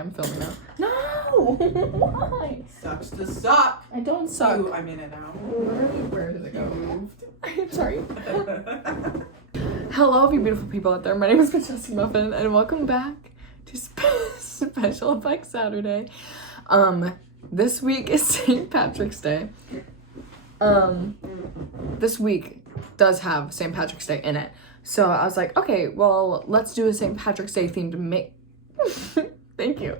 I'm filming now. No! Why? Sucks to suck. I don't suck. Ooh, I'm in it now. Where did it go? Moved. I'm sorry. Hello, you beautiful people out there. My name is Majestic Muffin, and welcome back to Special Effects Saturday. This week is St. Patrick's Day. This week does have St. Patrick's Day in it. So I was like, okay, well, let's do a St. Patrick's Day themed thank you.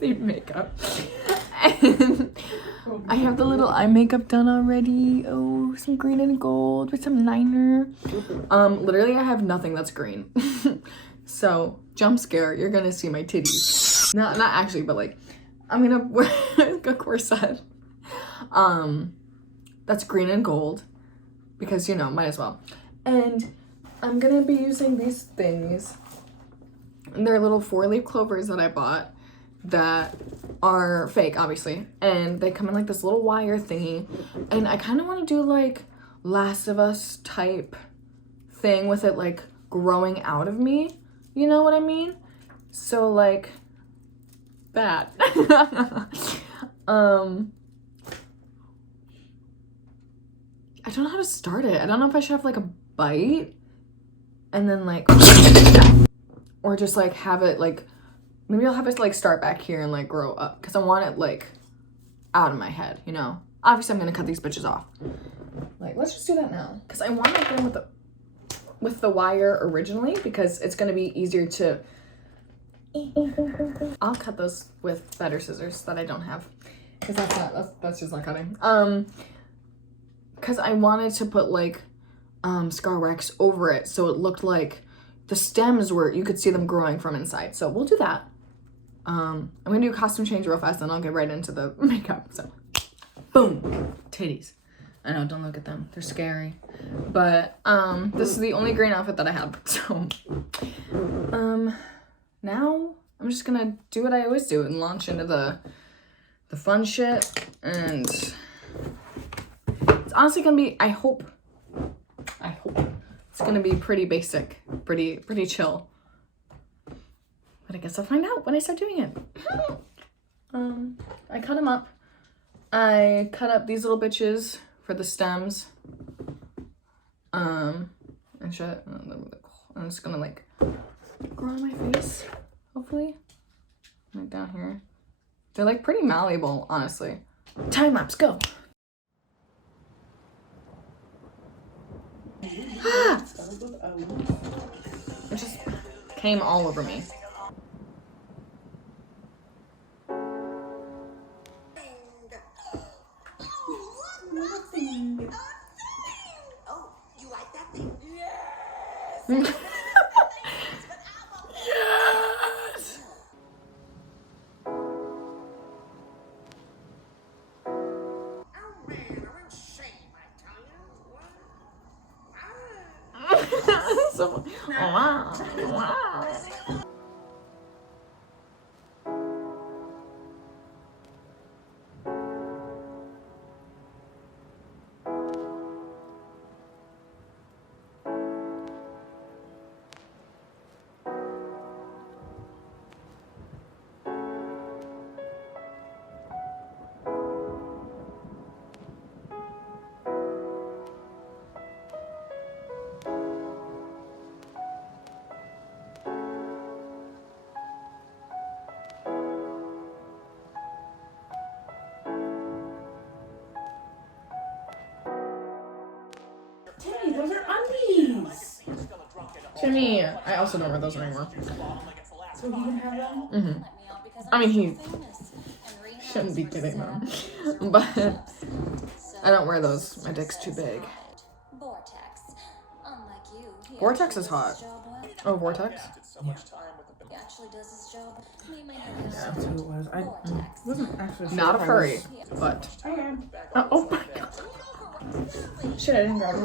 Themed makeup. And I have the little eye makeup done already. Oh, some green and gold with some liner. Literally I have nothing that's green. So, jump scare, you're gonna see my titties. Not actually, but like, I'm gonna wear a corset. That's green and gold. Because, you know, might as well. And I'm gonna be using these things. And they're little 4-leaf clovers that I bought that are fake, obviously. And they come in like this little wire thingy. And I kind of want to do like Last of Us type thing with it like growing out of me. You know what I mean? So like that. I don't know how to start it. I don't know if I should have like a bite and then like, or just like have it like, maybe I'll have it like start back here and like grow up because I want it like out of my head, you know? Obviously I'm gonna cut these bitches off. Like, let's just do that now because I want to go with the wire originally because it's gonna be easier to, I'll cut those with better scissors that I don't have because that's just not cutting. Because I wanted to put like Scar Rex over it so it looked like the stems were, you could see them growing from inside. So we'll do that. I'm gonna do a costume change real fast and I'll get right into the makeup. So boom, titties. I know, don't look at them, they're scary. But this is the only green outfit that I have. So now I'm just gonna do what I always do and launch into the fun shit. And it's honestly gonna be, I hope it's gonna be pretty basic, pretty chill. But I guess I'll find out when I start doing it. I cut them up. I cut up these little bitches for the stems. And shit. I'm just gonna like grow on my face, hopefully. Right down here. They're like pretty malleable, honestly. Time lapse, go. It just came all over me. Oh, you like that thing? Yes! Yes! Oh man, I'm in shame, I tell you. So, wow. Timmy, those are undies. Timmy, I also don't wear those anymore. So you can have them? Mm-hmm. I mean, he shouldn't be getting them. But I don't wear those. My dick's too big. Vortex is hot. Oh, Vortex? Yeah. That's who it was. I wasn't actually sure. Not a furry, but. Oh my god. Shit, I didn't grab it.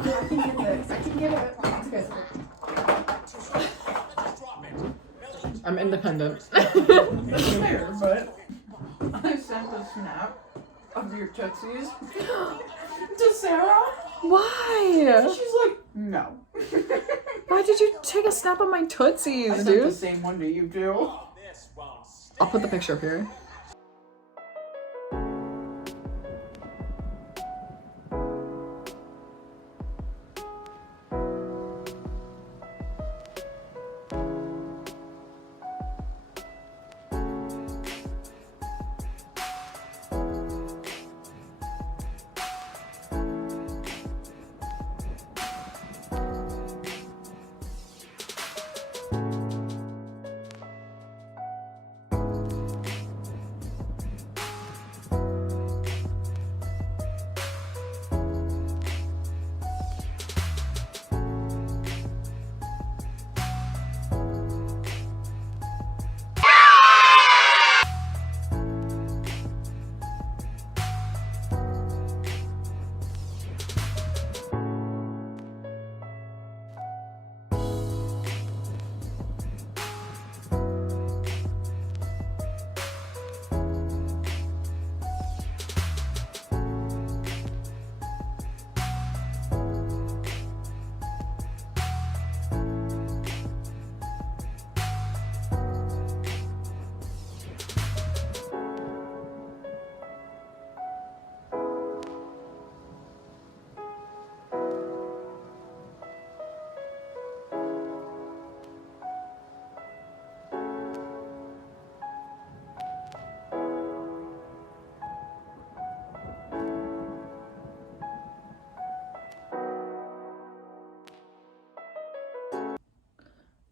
I can get this. I can get it. It's good. I'm independent. It's fair, but I sent a snap of your tootsies to Sarah. Why? She's like, no. Why did you take a snap of my I tootsies, sent the dude? same one to you too. I'll put the picture up here.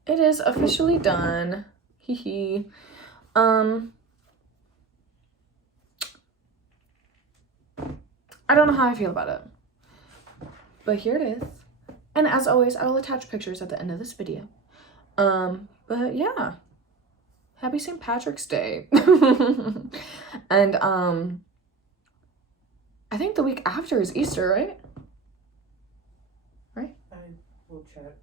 It is officially done. Hee hee. I don't know how I feel about it. But here it is. And as always, I will attach pictures at the end of this video. But yeah. Happy St. Patrick's Day. And I think the week after is Easter, right? Right? I will check.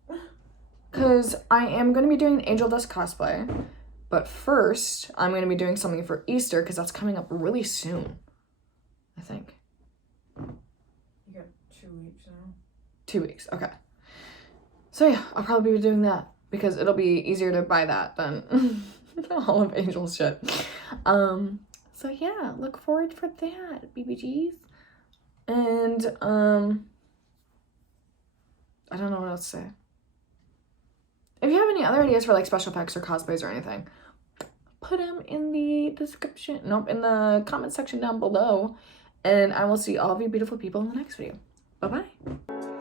Because I am going to be doing Angel Dust cosplay. But first, I'm going to be doing something for Easter because that's coming up really soon. I think. You got 2 weeks now. 2 weeks, okay. So yeah, I'll probably be doing that because it'll be easier to buy that than all of Angel's shit. So yeah, look forward for that, BBGs. And I don't know what else to say. If you have any other ideas for like special effects or cosplays or anything, put them in the description, nope, in the comment section down below. And I will see all of you beautiful people in the next video. Bye-bye.